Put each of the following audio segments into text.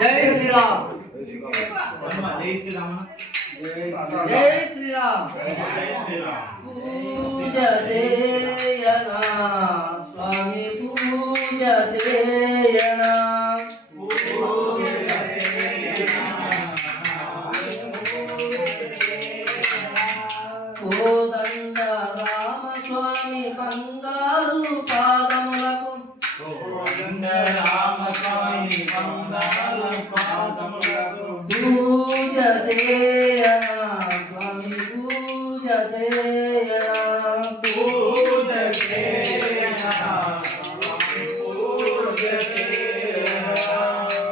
జై శ్రీరామ్. జై శ్రీరామ్. పూజ చేయనా స్వామి పూజ చేయనా కోదండ రామస్వామి బంగారు పాదములకు పూజ చేయనా స్వామి పూజ చేయనా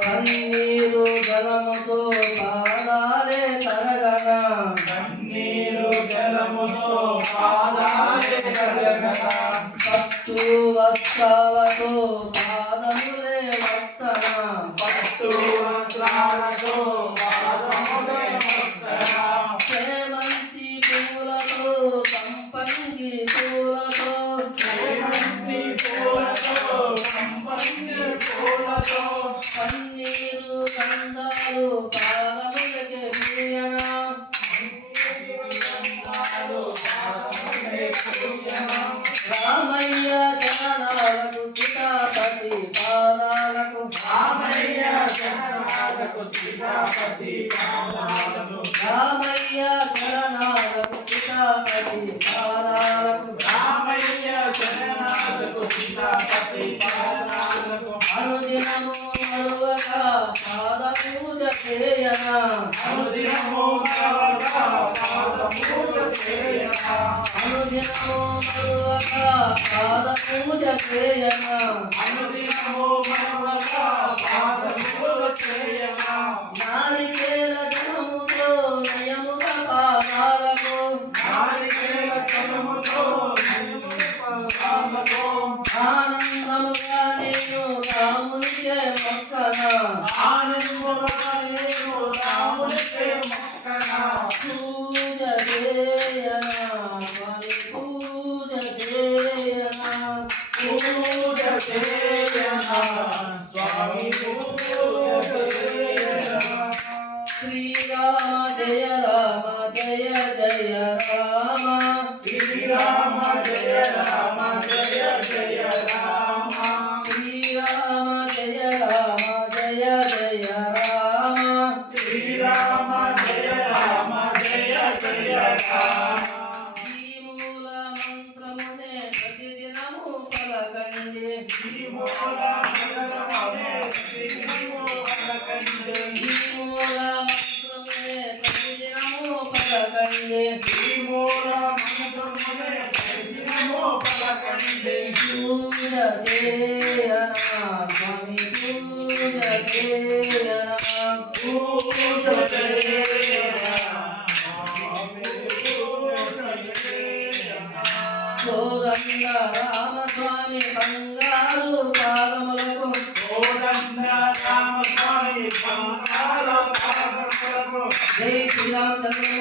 కన్నీరు జలముతో పాదాలే తరగనా పట్టు వస్త్రాలతో పాదములే చేమంతి పూలతో సంపంగి పూలతో పన్నీరు కందాలు పాదములకే పూయనా రామయ్య చరణాలకు సీతాపతి పాదాలకు రామయ్య చరణాలకు సీతాపతి పాదాలకు రామయ్య చరణాలకు సీతాపతి పాదాలకు రామయ్య చరణాలకు సీతాపతి పాదాలకు అనుదినము మరువక పాద పూజ చేయనా అనుదినము మరువక పాద పూజ చేయనా అనుదినము మరువక పాద పూజ చేయనా అనుదినము మరువక పాద పూజ చేయనా నారికేల జలముతో నయముగా పాదాలకు నారికేల జలముతో నయముగా పాదాలకు ఆనందముగా నేను రామునికే మొక్కనా ఆనందముగా నేను రామునికే మొక్కనా పూజ చేయనా స్వామి పూజ చేయనా పూజ చేయనా స్వామి పూజ చేయనా శ్రీరామ జయ రామ జయ జయ రామ శ్రీరామ జయ రామ జయ జయ రామ శ్రీరామ జయ రామ జయ జయ రామ శ్రీరామ జయ రామ జయ జయ రామ ఈ మూల మంత్రమునే ప్రతిదినము పలకండి ఈ మూల మంత్రమునే ప్రతిదినము పలకండి ఈ మూల మంత్రమునే ప్రతిదినము పలకండి ఈ మూల మంత్రమునే ప్రతిదినము పలకండి పూజ చేయనా స్వామి పూజ చేయనా పూజ చేయనా కోదండ రామస్వామి బంగారు పాదములకు కోదండ రామస్వామి బంగారు పాదములకు జై శ్రీరామచంద్ర